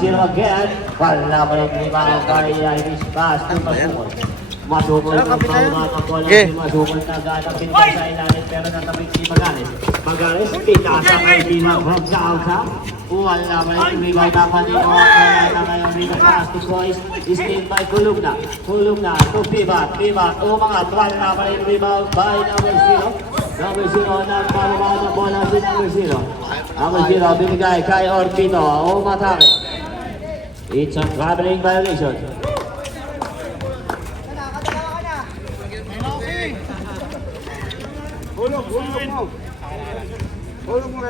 0 again. Wala pa rin rebound kay Irish pass to Masukol. Masukol ng pangmga bola si Masukol na ganang pinagay sa ilalim pero natabig si Magares. Magares, pinasa kay Dima from sa outside. Wala pa rin rebound na kanino. Wala na ngayon rin ang pass to Boys. Stayed by Kulugna. Kulugna to Pibat. Pibat, umangat. Wala pa rin rebound by number 0. Number 0 na pababa ng bola si number 0. Number 0, binigay kay Orbito. Umatake. It's a traveling violation.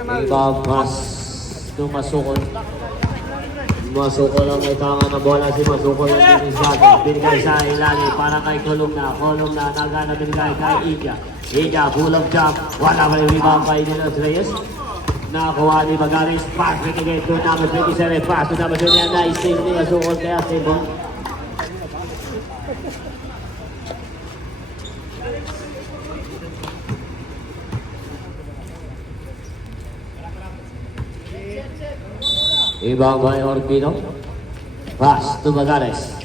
Ibang pass to Masukol. Masukol ang may tama na bola si Masukol ang binisado. Binigay sa ilalim para kay Columna. Columna nagana binigay kay Ija. Ija, full of jump. Wala pa rin rebound kay Dinos Reyes. Nakakuha ni Magares. Pass binigay to number 27. Pass to number 29. Na-steal ni Masukol kaya stable. Ibang by Orbino. Pass to Magares.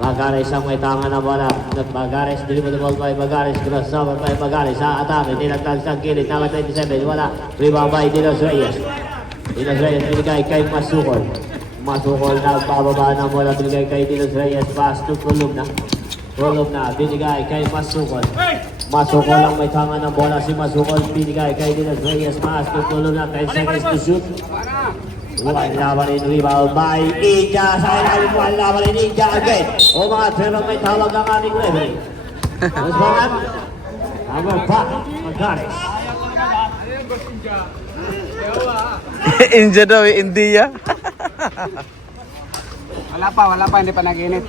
Magares ang may tama na bola. Magares, deliverable by Magares. Crossover by Magares. Sa atake, tinagtag sa gilid. Number 27, wala. Rebound by Dinos Reyes. Dinos Reyes binigay kay Masukol. Masukol na bababa ng bola. Binigay kay Dinos Reyes. Pass to Columna. Columna binigay kay Masukol. Masukol ang may tama ng bola. Si Masukol binigay kay Dinos Reyes. Pass to Columna. 10 seconds to shoot. Wala pa rin rebound by Ija. Sa ilalim, wala pa rin Ija again. O mga pero may tawag ng aming referee. Mas bangat. Number 5, Magares. India daw eh, India. Wala pa, hindi pa nag-init.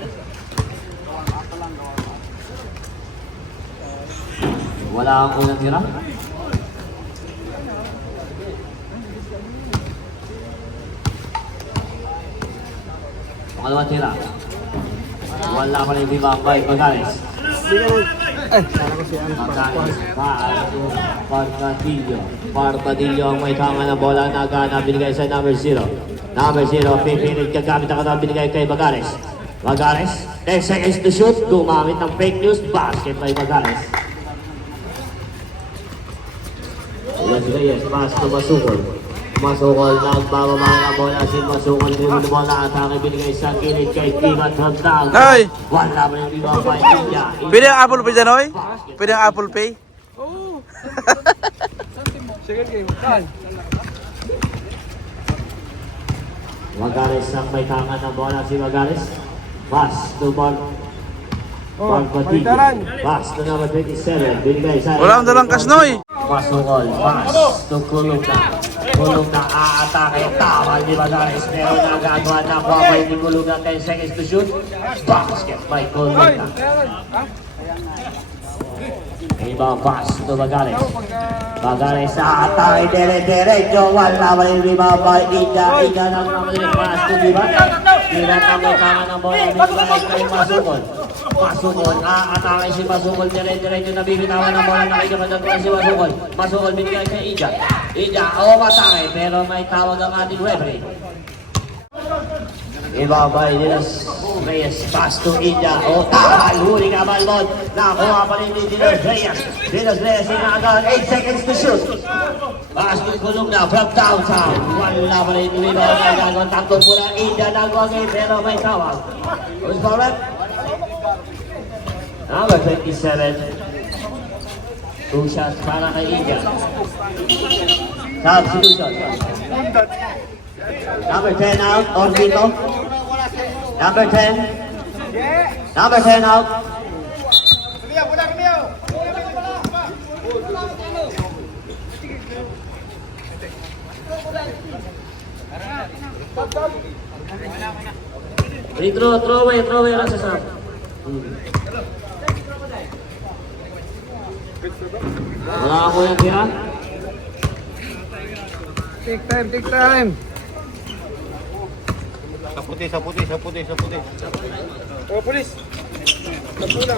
Wala ang unang tira. Pangalawang tira. Wala pa rin rebound by Magares. Magares pa to Barbadillo. Barbadillo ang may tama na bola na gana binigay sa number 0. Number 0, pipilit kagamit ang katawang binigay kay Magares. Magares, 10 seconds to shoot. Gumamit ng fake news. Basket by Magares. Los Reyes, pass to Masukol. Masukol, nagbababa ng bola si Masukol. Dribble bola, atake binigay sa gilid kay Timan from down. Ay! Wala pa yung rebound by India. Pwede ang Apple Pay dyan, oy? Pwede ang Apple Pay? Oo. Sige, game. Saan? Magares ang may tama ng bola si Magares. Pass to Barbadillo. Pass to number 27. Binigay sa... Walang dalang kasnoy. Masukol, pass to Kulugna. Kulugna aatake, tama ni Magares pero nagagawa na kuwabay ni Kulugna 10 seconds to shoot. Basket by Kulugna. Ibang pass to Magares. Magares aatake, dire-diretso. Wala pa rin rebound by Ida. Ida nang naman pass to Diba. Diba na may tama ng bola kay Masukol. Masukol, atake si Masukol, dire-diretso na bibitawan ng bola, nakikipadag si Masukol. Masukol binigay kay Ija. Ija, atake, pero may tawag ang ating referee. Ibabay Dinos Reyes, pass to Ija. Tamal, huli ka balbon. Nakuha pa rin ni Dinos Reyes. Dinos Reyes, inaagahan, 8 seconds to shoot. Pass to Columna from downtown. Wala pa rin ni Rebound na gagawin. Takbo po na Ija nagwagay, pero may tawag. Who's forward? Number 27. 2 shots para kay Ija. Substitution. Number 10 out, Orbito. Number 10. Number 10 out. Throw away lang sa sarap. Wala ako yung tira. Take time. Sa puti. Oh, pulis. Sa pula.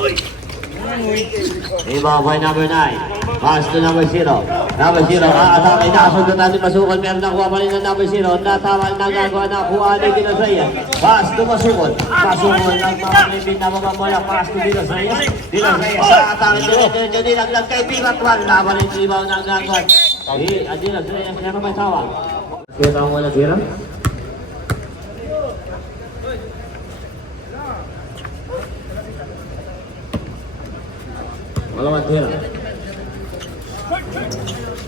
Rebound by number 9. Pass to number 0. Number 0, atake na. Sundan natin Masukol. Pero nakuha pa rin ng number 0. Natawal na gagawa na kuha ni Dinos Reyes. Pass to Masukol. Masukol ng mga Pilipin na mamamola. Pass to Dinos Reyes. Dinos Reyes sa atake. Diretso nilaglag kay Pimat 1. Laban yung rebound ng gagawa. Dinos Reyes, meron may tawag. Kita mo na tira. Wala tira.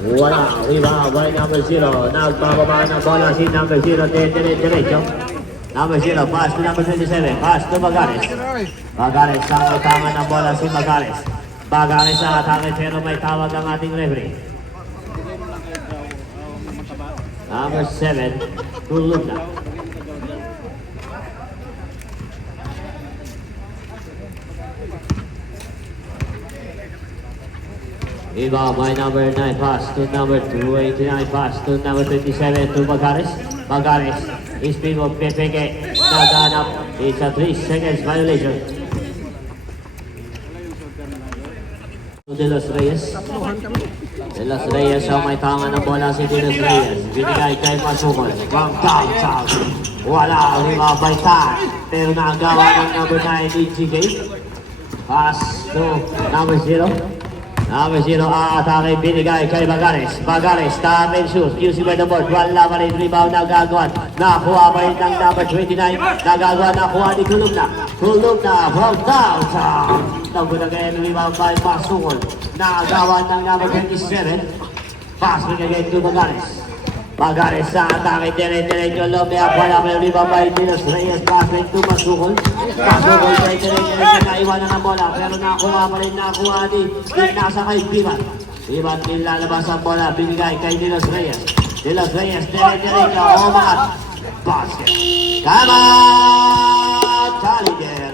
Wala. Rebound by number 0. Nagbababa ng bola si number 0. Diretso. Number 0. Pass to number 27. Pass to Bagares. Bagares sa utangan ng bola si Bagares. Bagares sa atake pero may tawag ang ating referee. Number 7. Tulog na. Rebound by number 9, pass to number 289, pass to number 27 to Bagares. Bagares, speed of Pepeke, naganap. It's a 3 seconds violation. De Los Reyes. De Los Reyes ang may tama ng bola si De Los Reyes. Binigay kay Masukol. From downtown. Wala, rebound by Tan. Pero nagawa ng number 9 ni GK. Pass to number 0. Number 0, atake binigay kay Bagares. Bagares, damage shoot, using by the board. Wala pa rin rebound na gagawan. Nakuha pa rin ng number 29. Nagagawa, nakuha ni Kulumna. Kulumna from downtown. Tawag na kayo rebound by Masukol. Nagawa ng number 27. Pass binigay to Bagares. Bagares sa atake, dire-diretso Lomea. Wala pa rin rebound by Dinos Reyes. Pass rin to Masukol. Masukol dire-diretso naiwanan ng bola. Pero nakuha pa rin, nakuha ni nasa kay Pimat. Pimat nilalabas ang bola. Binigay kay Dinos Reyes. Dinos Reyes, dire-diretso. Umangat. Basket. Kama! Challenger.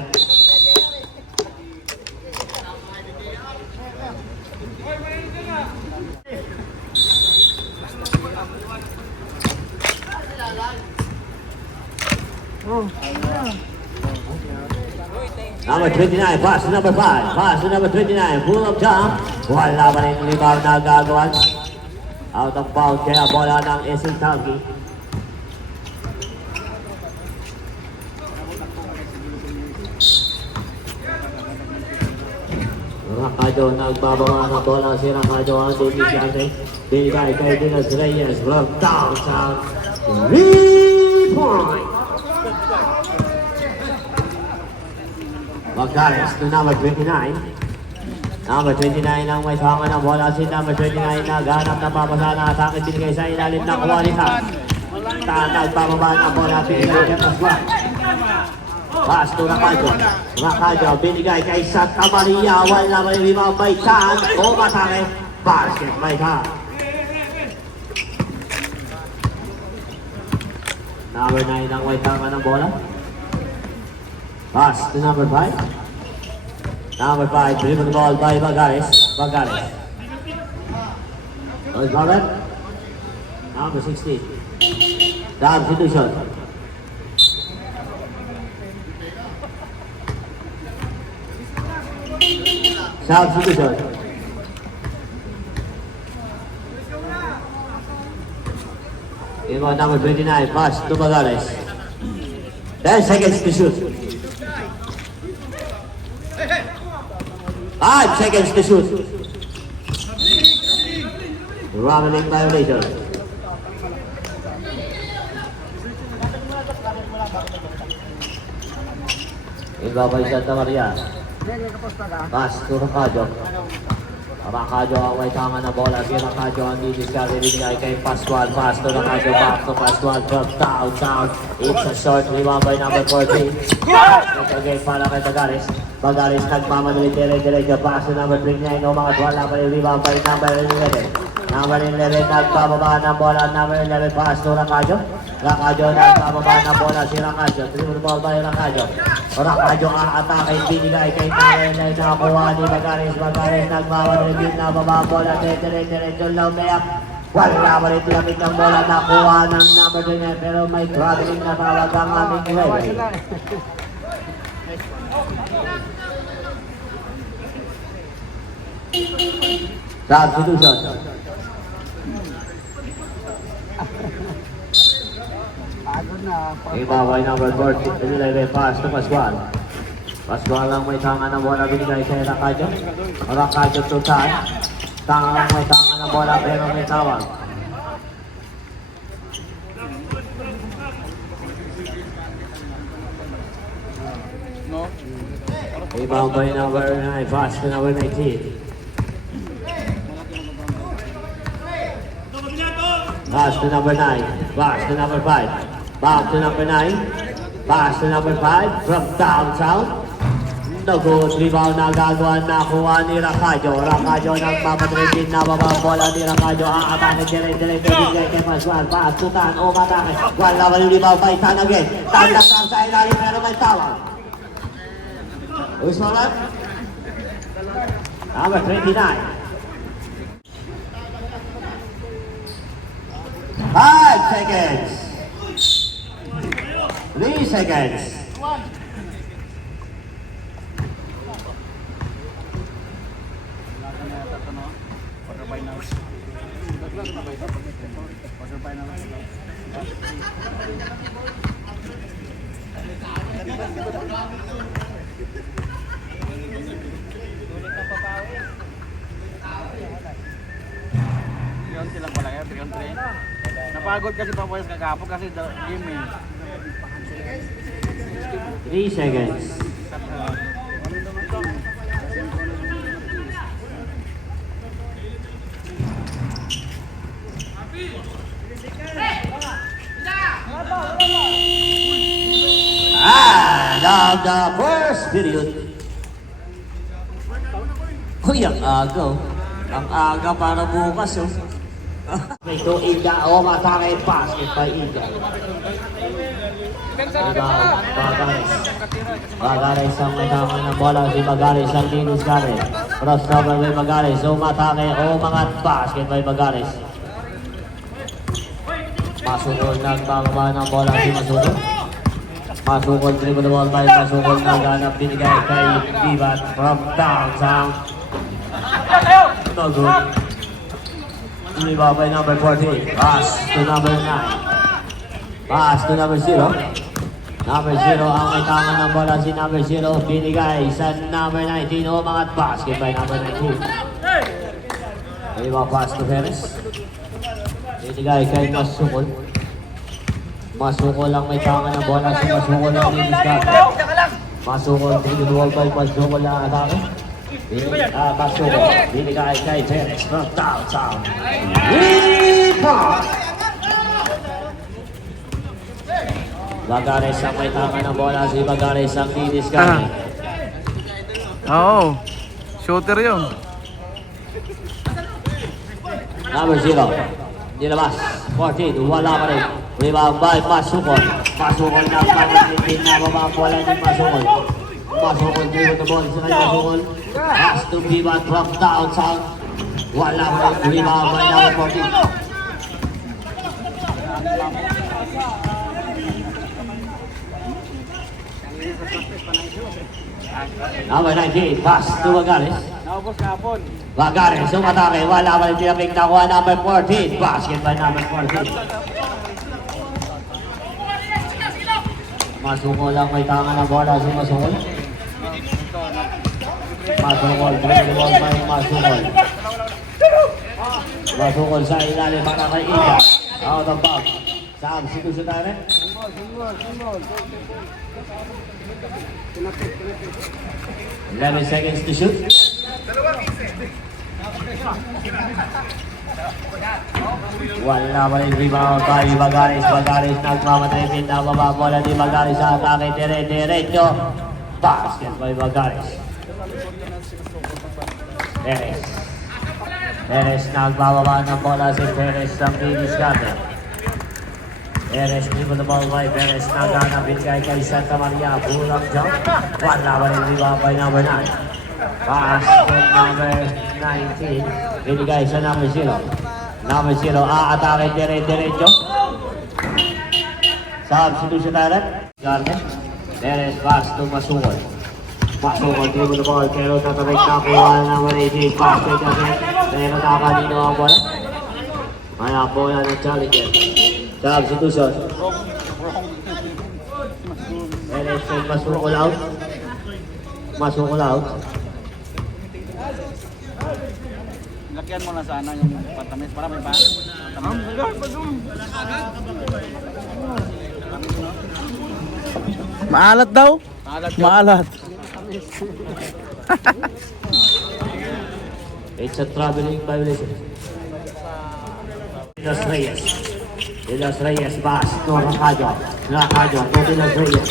Number 29, pass to number 5, pass to number 29, pull up jump. Wala pa rin rebound na gagawan. Out of bound kaya bola ng SC Talki. Rakajo nagbababa ng bola si Rakajo ang Dudicante. Binigay kay Dinos Reyes from downtown. 3 point. Bagares to number 29. Number 29 ang may tama ng bola si number 29 na ganap na papasa na atake binigay sa ilalim ng kwalita. Nagbababa ng bola binigay kay Pascual. Pass to Rakajo. Rakajo binigay kay Santa Maria. Wala may rebound by Tan. Umatake. Basket by Tan. Number 9 ang may tama ng bola. Pass to number 5. Number 5, dribble the ball by Bagares. Bagares. Robert. Number 16. Substitution. Substitution. Number 29, pass to Bagares. 10 seconds to shoot. 5 seconds to shoot. Raveling violation. Ibabay Santa Maria. Pass to Rakajo. Rakajo ang may tama na bola. Si Rakajo ang didiskarte binigay kay Pascual. Pass to Rakajo. Back to Pascual. Drop down. It's a short rebound by number 14. Nagkagay para kay Bagares. Bagares nagmamadali dire-diretso. Pass to number 39. Umangat wala pa rin rebound by number 11. Number 11 nagbababa ng bola. Number 11 pass to Rakajo. Rakajo nagbababa ng bola si Rakajo. Dribble ball by Rakajo. Rakajo ang atake binigay kay number 9. Nakuha ni Bagares. Bagares nagmamadali din na baba bola. Dire-diretso Lomea. Wala pa rin lamig ng bola. Nakuha ng number 9. Pero may traveling na tawag ang aming referee. Substitution. Pagod na. Ibaway number 11, pass to Pascual. Pascual lang may tanga ng bola binigay kay Rakajo. Rakajo to Tan. Tanga lang may tanga ng bola pero may tawag. No? Ibaway number 9, pass to number 19. Pass to number 9, pass to number 5. Back to number 9, pass to number 5 from downtown. No good, rebound na gagawa na kuha ni Rakajo. Rakajo nang mapatripin na babang bola ni Rakajo. Aatake direct bigay kay Pascual. Pass to Tan, umatake. Wala ba yung rebound by Tan again? Tan sa ilalim pero may tawag. Who's for that? Number 29. 5 seconds. 3 seconds. Yun silang wala yan, bigyan train. Napagod kasi Papoyas kagapon kasi game eh. 3 seconds. And of the first period. Uy, ang aga. Ang aga para bukas. Ito, Iga. O, matake basket by Iga. Bagares ang may tama ng bola. Si Bagares ang Linus Gare. Crossover by Bagares. O, matake. O, mga basket by Bagares. Masukol nagbababa ng bola si Masukol. Masukol dribble the ball by Masukol. Naganap binigay kay Vivat from downtown. No good. Rebound by number 14. Pass to number 9. Pass to number 0. Number 0 ang may tama ng bola si number 0. Binigay sa number 19. O mga basket by number 19. Rebound pass to Perez. Binigay kay Masukol. Masukol lang may tama ng bola si Masukol ang linis. Masukol dribble by Masukol ang atake. Masukol binigay kay Perez from downtown. Rebound! Bagares ang may tama ng bola si Bagares ang linis kami. Oo. Shooter yun. Number 0. Nilabas. 14. Wala pa rin. Rebound by Masukol. Masukol na pag-ibig na babang bola ni Masukol. Masukol dribble the ball sa kanya Masukol. Has to be back from downtown. Wala pa rin. Rebound by number 14. Number 19. Pass to Bagares. Naubos kahapon. Bagares, umatake, wala pa rin tinapik nakuha number 14. Basket by number 14. Masukol lang may tanga ng bola si Masukol. Masukol, dribble ball by Masukol. Masukol sa ilalim para kay Ida. Out of bounds. Substitution tayo rin. 11 seconds to shoot. Wala pa rin rebound by Bagares. Bagares nagmamatay din na mababola ni Bagares sa atake. Diretso. Basket by Bagares. Perez. Perez nagbababa ng bola si Perez sa Diniscarte. Perez dribble the ball by Perez. Naganapin kay Santa Maria. Bulang jump. Wala pa rin rebound by number 9. Pass to number 19. Binigay sa number 0. Number 0, aatake diretso. Substitution tayo rin. Garden. Perez pass to Masukol. Pasok ang dribble the ball, pero tatabay nakuha naman ito. Basket kasi, pero nakakanino ang bola. Kaya bola ng challenger. Substitution. Election masukol out. Masukol out. Lakyan mo na sana yung patamis. Marami pa? Maalat daw. Maalat. It's a traveling violation. Dilas Reyes. Dilas Reyes, pass. No, Rakajo. Rakajo, no Dilas Reyes.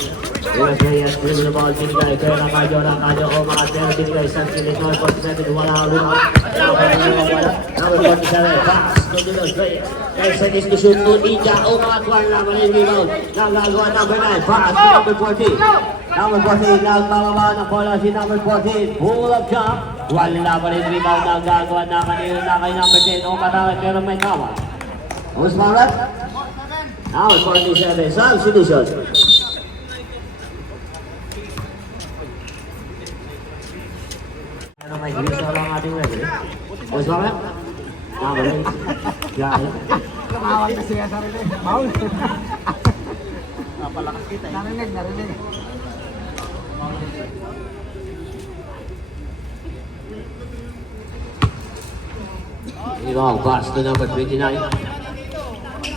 Dilas Reyes, dribble the ball, binigay. Kaya Rakajo, o mga pero binigay. San Filipe, 47, wala ulit. Number 47, pass. No Dilas Reyes. Kaya sa diskusyon mo, Ija, o mga tuwan naman yung rebound. Nagagawa number 9, pass to number 14. Number 14, nagbababa ng bola si number 14. Pull up jump. Wala pa rin rebound na gagawa na kanina na kay number 10. O matawag pero may tawa. Who's Marat? Now 47. Substitution. Ano may grisa lang ating referee? Who's Marat? Number 8. Gaya. Kumawag na siya sarili. Baul. Napalakas kita eh. Narinig. Ibang pass to number 29.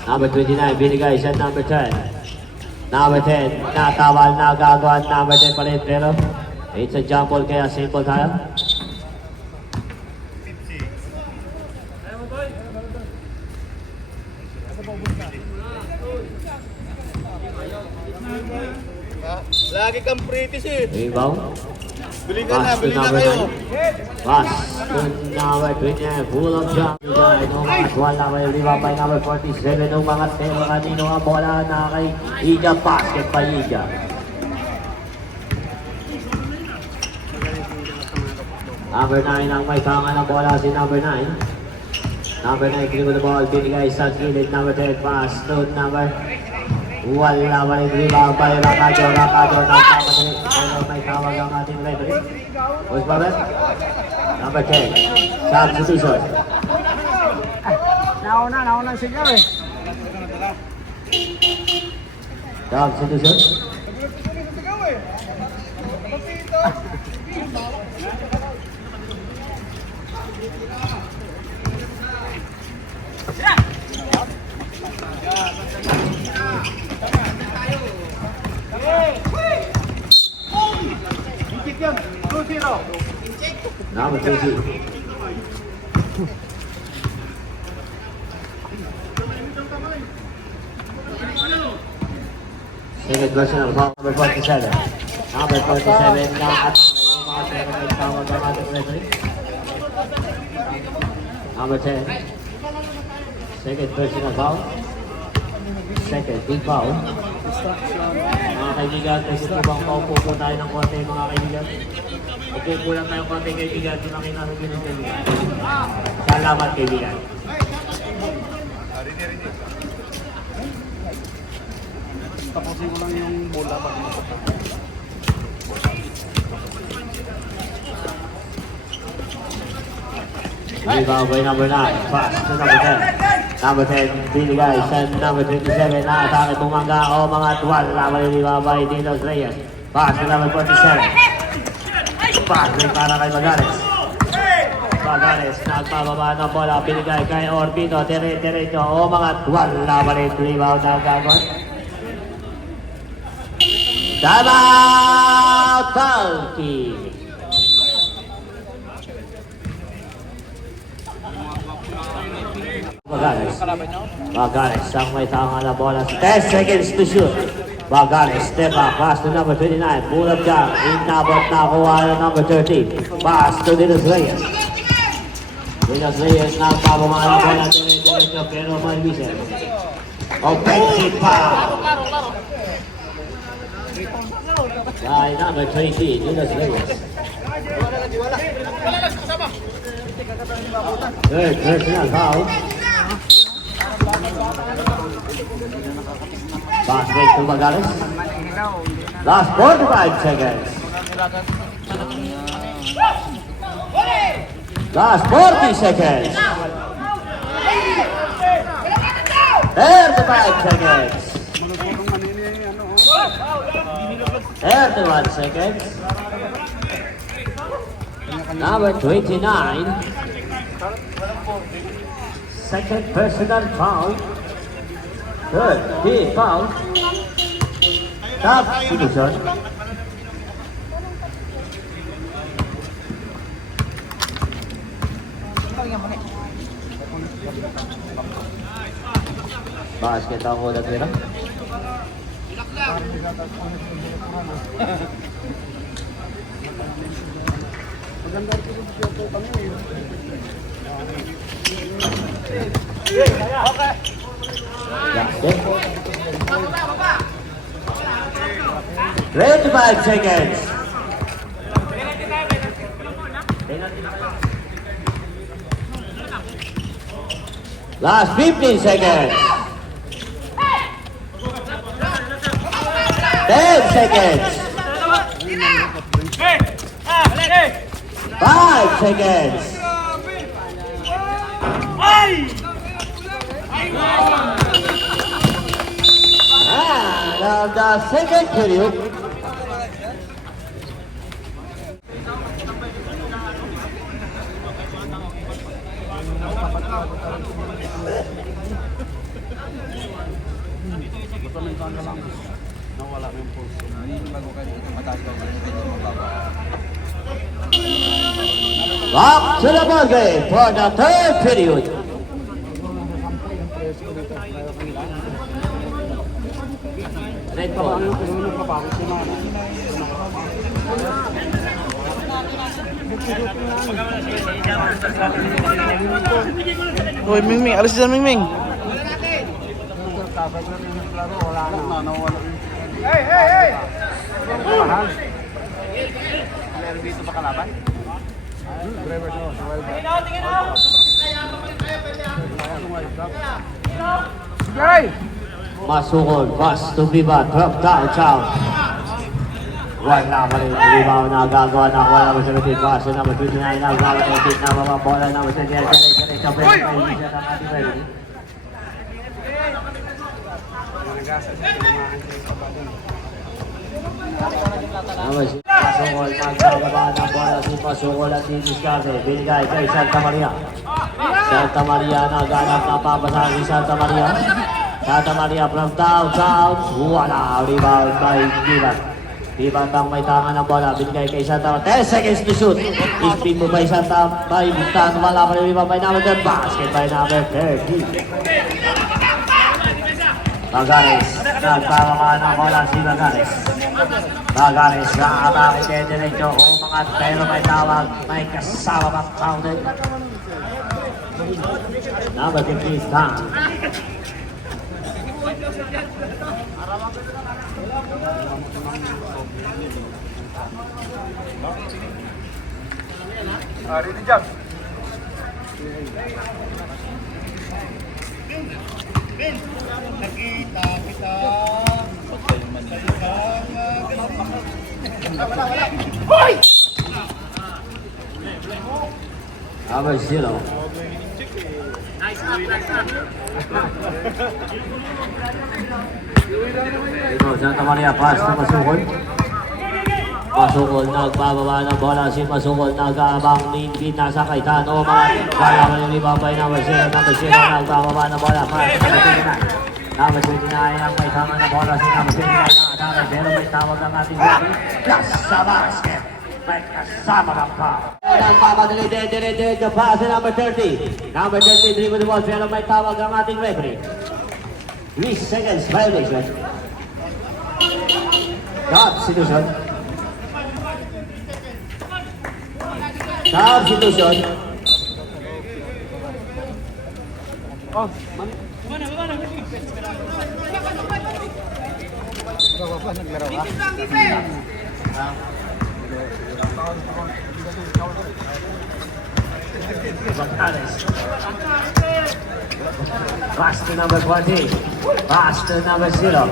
Number 29, binigay sa number 10. Number 10, natawal na gagawin. Number 10 pa rin, pero it's a jump ball kaya simple tayo. Lagi kang pretty eh. Rebound. Bili ka na, Pass to bili na number kayo. 9. Pass to number 29. Full of jump. Wala may rebound by number 47. Nung mga pero kanino ang bola na kay Ija. Basket pa Ija. Number 9 ang may tanga ng bola si number 9. Number 9 kinig the ball. Binigay sa gilid. Number 10 pass to number wala pa rin rebound by Rakajo. Nagpapalit. Pero may tawag ang ating referee. Who's Babet? Number 10. Substitution. Nauna sigaw eh. Substitution. Number 20. Second version of number 47. Number 47 na at yung mga pero may tawag ang ating referee. Number 10. Second personal foul. Second big foul. Mga kaibigan, kasi po bang paupo po tayo ng konti mga kaibigan. Upo lang tayo konti kaibigan, di makita sa ganun kaibigan. Salamat kaibigan. Tapusin ko lang yung bola pa. Rebound by number 9. Pass to number 10. Number 10, binigay sa number 27 na atake bumangga o mga tuwal. Laban yung rebound by Dinos Reyes. Pass to number 47. Pass rin para kay Magares. Magares, nagpababa ng bola. Binigay kay Orbino. Dire-diretso o mga tuwal. Laban yung rebound na gagawin. Timeout! Talki! Magares ang may tama na bola. 10 seconds to shoot. Magares, step back, pass to number 29. Pull up jump, inabot na kuha ng number 13. Pass to Dinos Reyes. Dinos Reyes nagpapamahal ng bola. Diretso pero may whistle. Offensive foul. By number 20, Dinos Reyes. Third personal foul. Pass break to Magares. Last 45 seconds. Last 40 seconds. 35 seconds. 31 seconds. Number 29. Second personal foul. Third team foul. Substitution. Basket ang ulat nila. Basket. 25 seconds. Last 15 seconds. 10 seconds. 5 seconds. And of the second period. Nawala na yung pulse. Hindi bago kayo mataas ka. Back to the ball game for the third period. Red ball. Uy, Mingming, alis dyan, Mingming. Hey! Meron dito ba kalaban? Masukol, pass to Viva, drop downtown. Wala pa rin yung rebound na gagawa na wala mo sa repeat pass. Number 29 na gagawa ng repeat na mapabola. Number 28, sa pwede kayo siya ng ating ready. Masukol, nagsagaba ng bola si Masukol at si Discarte. Binigay kay Santa Maria. Santa Maria naganap na papasahan si Santa Maria. Santa Maria from downtown. Wala, rebound by Gilan. Gilan bang may tangan ng bola. Binigay kay Santa Maria. 10 seconds to shoot. Spin mo by Santa by Bustan. Wala pa rin rebound by number 10. Basket by number 30. Magares, nagpapaka ng bola si Magares. Magares, nakatake kay Diretso. Umangat, pero may tawag. May kasama pang counted. Number 15, Tang. Ready jump. Nakita kita. Hoy! Number 0. Ito, Santa Maria, pass na Masukol. Masukol, nagbababa ng bola si Masukol, nag-aabang Ninbin, nasa kay Tano, mga wala ka ng ibabay, number 0, nagbababa ng bola, pass na Masukol. Number 29 ang may tama ng bola, si number 29 ang atake, pero may tawag ng ating referee. Plus sa basket, may kasama ng foul. Nagpapadali, the pass si number 30. Number 30, dribble the ball, pero may tawag ang ating referee. 3 seconds violation. Substitution. Substitution. Oh, naglaro ka? Pass to number 40. Pass to number 0.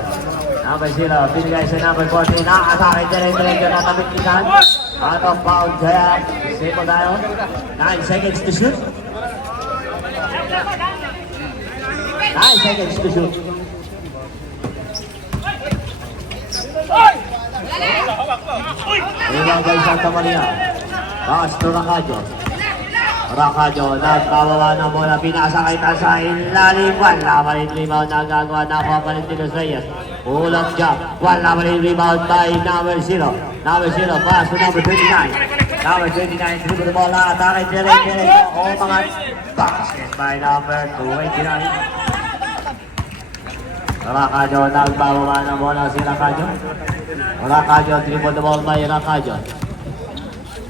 Number 0, binigay sa number 40. Nakatake, dire-diretso na tapikitan. Out of bounds kaya save tayo. 9 seconds to shoot. 9 seconds to shoot. Rebound by Santa Maria. Pass to Racadio. Racadio nagkawawa ng bola. Pinasa kay sa ilalim. Wala pa rin rebound na gagawa. Napapalit ni Los Reyes. Ulap jump. Wala pa rin rebound by number 0. Number 0 pass to number 29. Number 29 dribble the bola. Atake Jerry. O mga basket by number 29. Racadio nagbabawa ng bola si Racadio. Racadio dribble the ball by Racadio.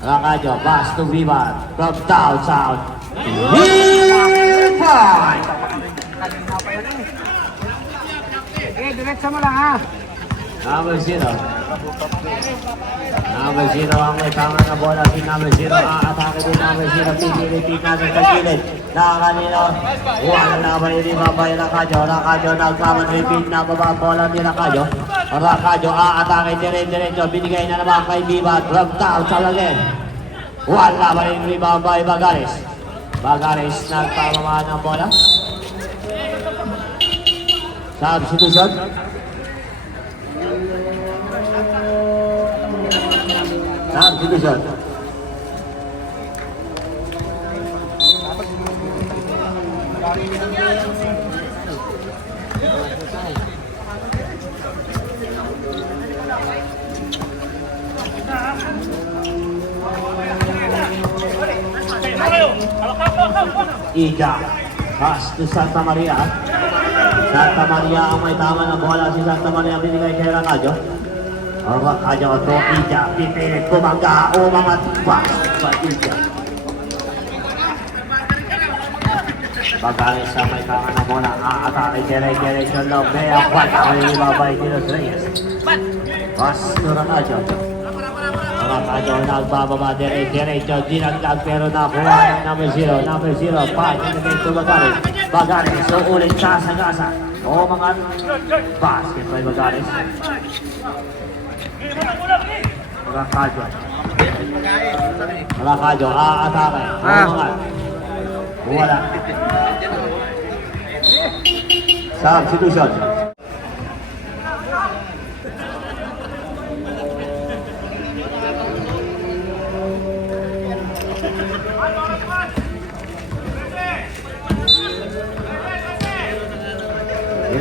Racadio pass to Vivan from downtown. Vivan! Diretso mo lang ha. Number 0. Number 0 ang may tama na bola. Si number 0 atake din number 0. Pipilitin natin sa gilid. Nakakanino. Wala na ba yung iba by Racadio. Racadio nagkaman repeat na baba bola ni Racadio. Racadio atake diretso. Binigay na naman kay Viva. From downtown again. Wala ba yung rebound by Bagares. Bagares nagpamamaan ng bola. Substitution. Substitution. Ija. Pass to Santa Maria. Santa Maria ang may tama ng bola. Si Santa Maria binigay kay Racadio. Racadio to Ija. Pipilit kumangga. Umangat. Pass pa Ija. Bagares ang may tama ng bola. Atake Jerry Love. Kaya wala ang ibabay ni Los Reyes. Pass to Racadio. Racadio nagbababa diretso. Dinagdag pero nakuha ng number 0. Number 0. Pass to Bagares. Bagares, so ulit gasa. O mga basket by Bagares. Racadio, atake. O mga wala. Substitution.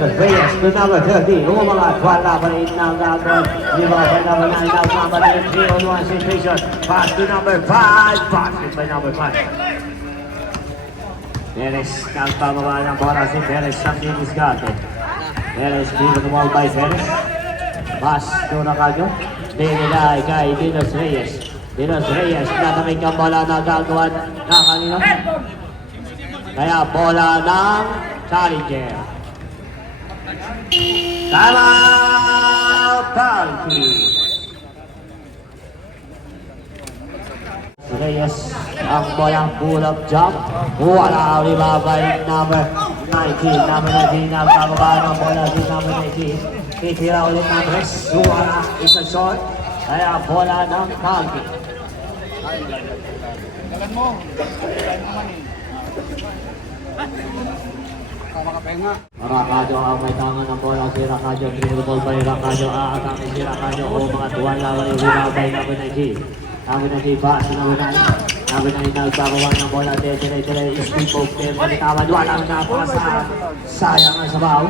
Los Reyes to number 30. Umangat. Wala pa rin ng gagawin. Liba by number 9. Nagkama na yung 3-on-1 situation. Pass to number 5. Basket by number 5. Perez nagpababa ng bola si Perez sa Diniscarte. Perez given the ball by Perez. Pass to Racadio. Binigay kay Dinos Reyes. Dinos Reyes natamig ang bola na gagawin na kanino. Kaya bola ng challenger. Tama! Penalty! Reyes ang bolang pull-up jump. Wala ang ribabay number 19. Number 19 nagkababa ng bola si number 19. Titira ulit ng Reyes. Wala isa short. Kaya bola ng penalty. Dagan mo. Dagan naman eh. Makapahinga. Racadio ang may tangan ng bola si Racadio. Dribble ball by Racadio. Atake si Racadio. O mga tuwan laban yung ribabay number 19. Number 19 pass number 9. Number 9 nagkakawa ng bola. Dire-dire speed poke. Pero pagkakawan walang napasa. Sayang ang sabaw.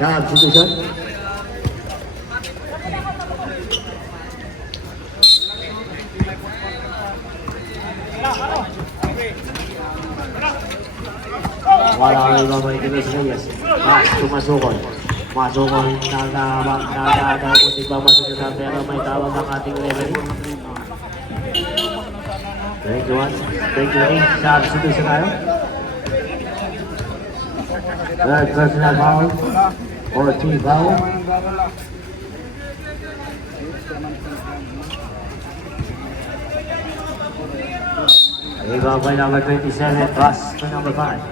Substitution. Wala ang ibang mga Dinos Reyes. Pass to Masukon. Masukon nagkakakunti ba masusunod pero may tawag ang ating referee. 21, 28, substitution tayo. Third personal foul or team foul. Rebound by number 27, pass to number 5.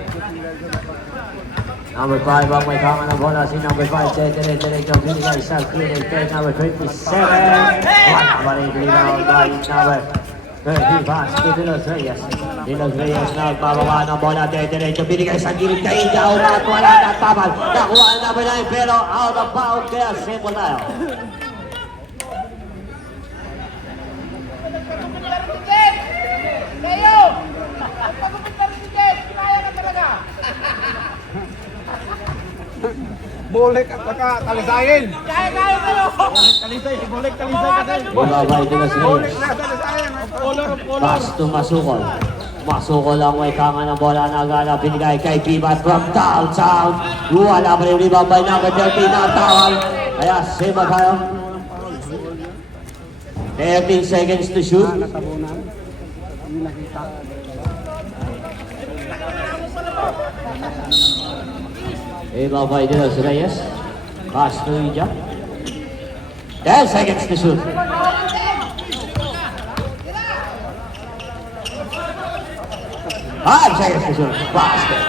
Number 5 ang may kama ng bola si number 5. Diretso binigay sa kilid kay number 27. Wala pa rin rebound by number 30 pass to De Los Reyes. De Los Reyes na bababa ng bola. Diretso binigay sa kilid kay India. At wala na tabal. Nakuha ang number 9 pero out of bound kaya simple tayo. Bulik at saka kalisayin. Kaya kayo. Kalisay, bulik kalisay kasi. Ibabay De Los Reyes. Kalisayin. Pass to Masukol. Masukol ang may kama ng bola na gala. Binigay kay Pibat from downtown. Wala pa rin rebound by number 30 na tawag. Kaya save tayo. 13 seconds to shoot. Ibabay De Los Reyes. Pass to Ija. 10 seconds to shoot. 5 seconds to shoot. Basket.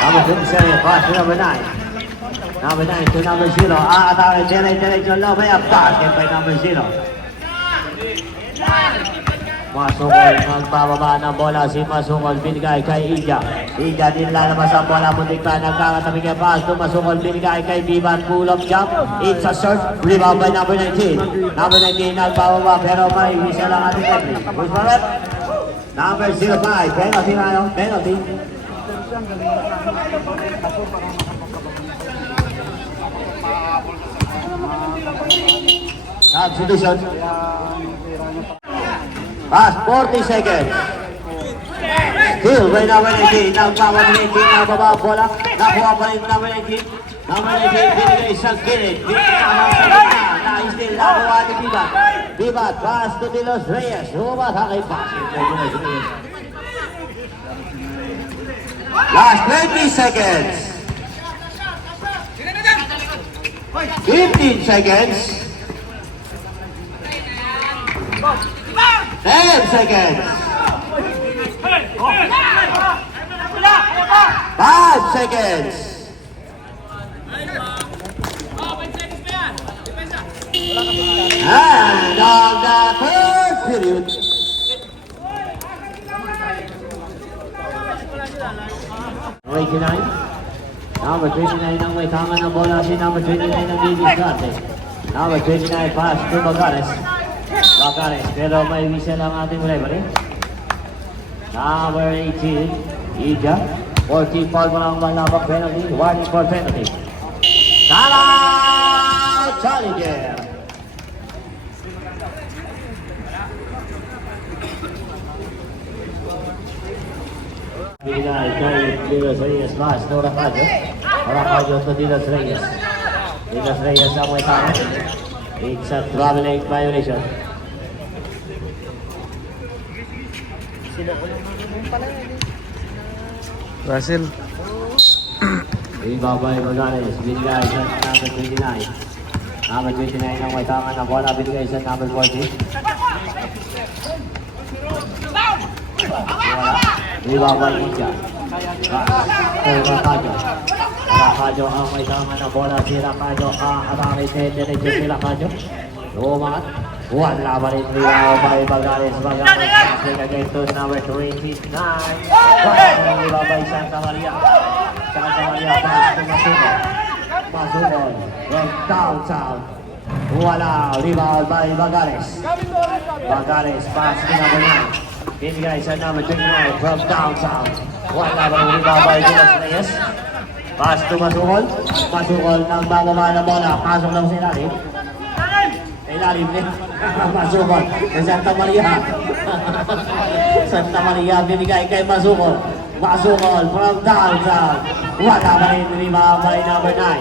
Number 27, pass to number 9. Number 9 to number 0. Atake diretso low layup. Basket by number 0. Masukol, magbababa ng bola si Masukol, binigay kay Ija. Ija din lalabas ang bola, muntik pa nagkakatabi kay pass to Masukol, binigay kay Biban, pull-up jump. It's a short, rebound by number 19. Number 19 nagbababa pero may isa lang ating referee. Who's for it? Number 05, penalty na yun, penalty. Substitution. Pass, 40 seconds. Still by number 19. Nagbawa ng 19. Nagbaba ang bola. Nakuha pa rin number 19. Number 19. Binigay isang kilid. Binigay ang na-still. Nakuha ni Bibat. Bibat. Pass to De Los Reyes. Humatake. Basket by De Los Reyes. Last 20 seconds. 15 seconds. 10 seconds. 5 seconds. And on the third period. Number 29 ang may kama ng bola si number 29 ng David Garte. Number 29 pass to Bagares. Bagares, pero may whistle ang ating referee. Number 18, Ija. 14 foul mo lang malabang penalty. Warning for penalty. Tala! Challenger! Binigay kay De Los Reyes pass to Rafajo. Rafajo to De Los Reyes. De Los Reyes ang may kama. It's a traveling violation. Russell. Ibabay Bagares, binigay sa number 29. Number 29 ang may tama ng bola, binigay sa number 40. Ibabay India. Rafajo. Rafajo ang may tama ng bola, si Rafajo ang atake diretso si Rafajo. Lumangat. Wala pa rin by Bagares. Bagares passing again to number 29. Ibabay Santa Maria. Santa Maria pass to Masukol. Masukol from downtown. Wala. Rebound by Bagares. Bagares pass to number 9. Binigay sa number 29 from downtown. Wala pa rin rebound by De Los Reyes. Pass to Masukol. Masukol nang bababa na bola. Pasok lang si Lali. Ilalim din. Masukol. Santa Maria. Santa Maria binigay kay Masukol. Masukol from downtown. Wala pa rin rebound by number 9.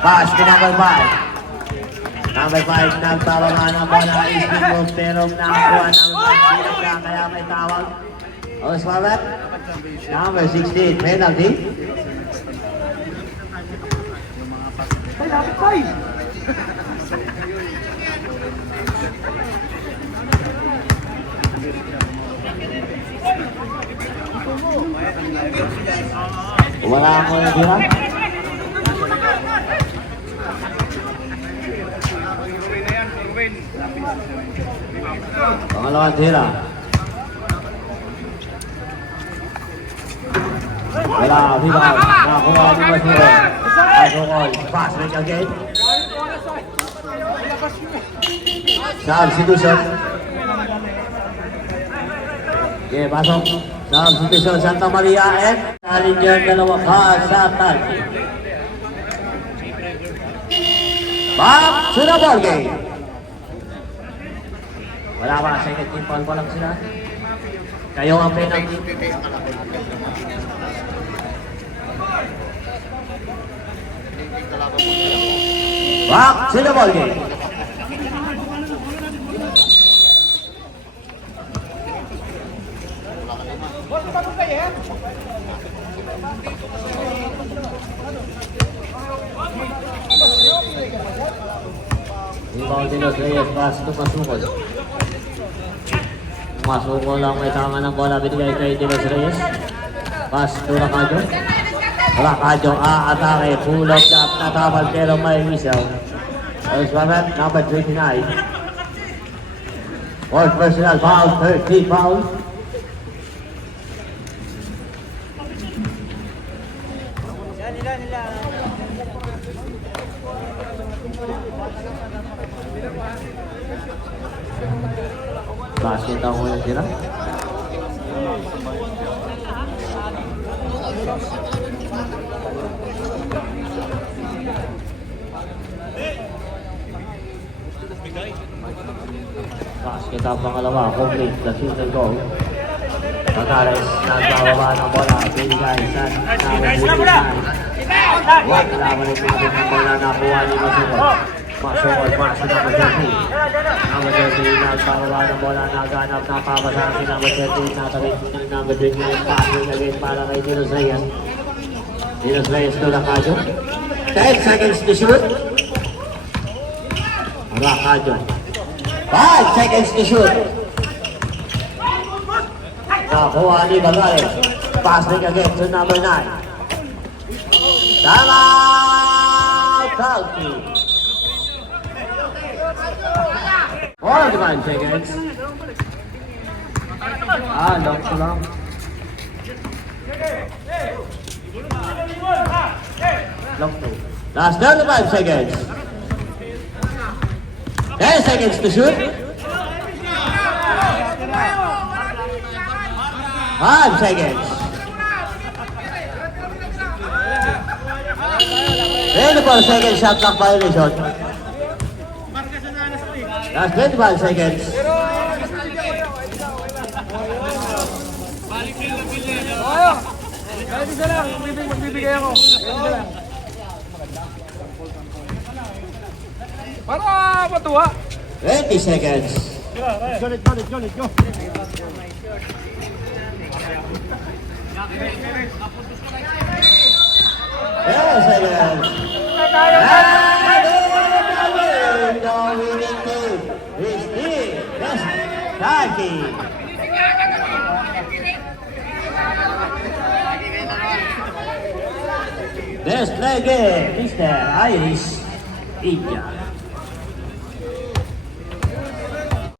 Pass to number 5. Number 5 nagpababa ng bola. Isbig move pero nakakuha ng pinagka kaya may tawag. Oras Mamet. Number 16 penalty. Wala ako na tira. Pangalawang tira. Wala, rebound. Nakakuha ni Masukol. Masukol, pass rin again. Substitution. Okay, pasok. Substitution, Santa Maria and Challenger, dalawa Kasatan. Back to the ball game. Wala pa, second team foul pa lang sila. Kayo ang penalty. Back to the ball game. Rebound ni Los Reyes, pass to Masukol. Masukol lang may tama ng bola, binigay kay De Los Reyes. Pass to Rakajo. Rakajo atake, pull up na natabal pero may misaw. Oswamet, number 29. Fourth personal foul, 30 foul. Basket ang unang tira. Basket ang pangalawa, complete, the shooter goal. Bagares, nagbababa ng bola, binigay sa Huwag laban ng pinagin ng bola, nakuha ni Masukol. Masukol, pasok ng Majerti. Ang Majerti, nagbababa ng bola, naganap, napabasa si Majerti, natawid ng number 29, passing again para kay Dinos Reyes. Dinos Reyes to Rakajo. 10 seconds to shoot. Rakajo. 5 seconds to shoot. Nakuha ni Bagares. Passing again to number 9. Timeout! Talki. 45 seconds. Lock ko lang. Lock to. Last 35 seconds. 10 seconds to shoot. 5 seconds. 24 seconds shot clock violation. Last 25 seconds. Kahit isa lang, magbibigay ako. Isa lang. Para matuwa. 20 seconds. Let's go. 10 seconds. Best player, Mr. Irish India.